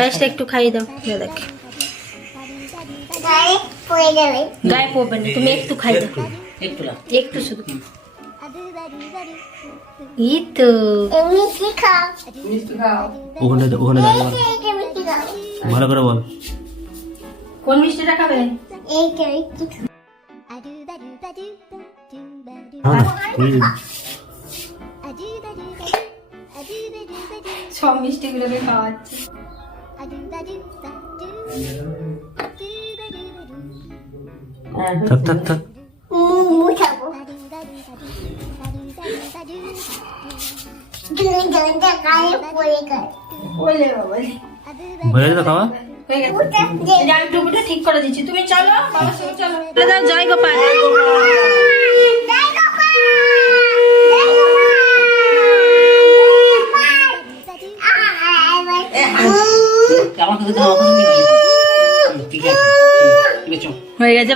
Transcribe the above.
পায়েসটা একটু খাইয়ে দাও। দেখ গায়ে পড়বে না, তুমি একটু খাই দাও, একটু শুধু। এই তো ওখানে ভালো করে বল কোন মিষ্টিটা খাবে? সব মিষ্টিগুলোকে খাওয়াচ্ছে। থাক থাক থাক হয়ে গেছে খাওয়া। ঠিক করে দিচ্ছি, তুমি চলো বাবার সঙ্গে চলো। দাদা জয় গোপাল। হয়ে গেছে।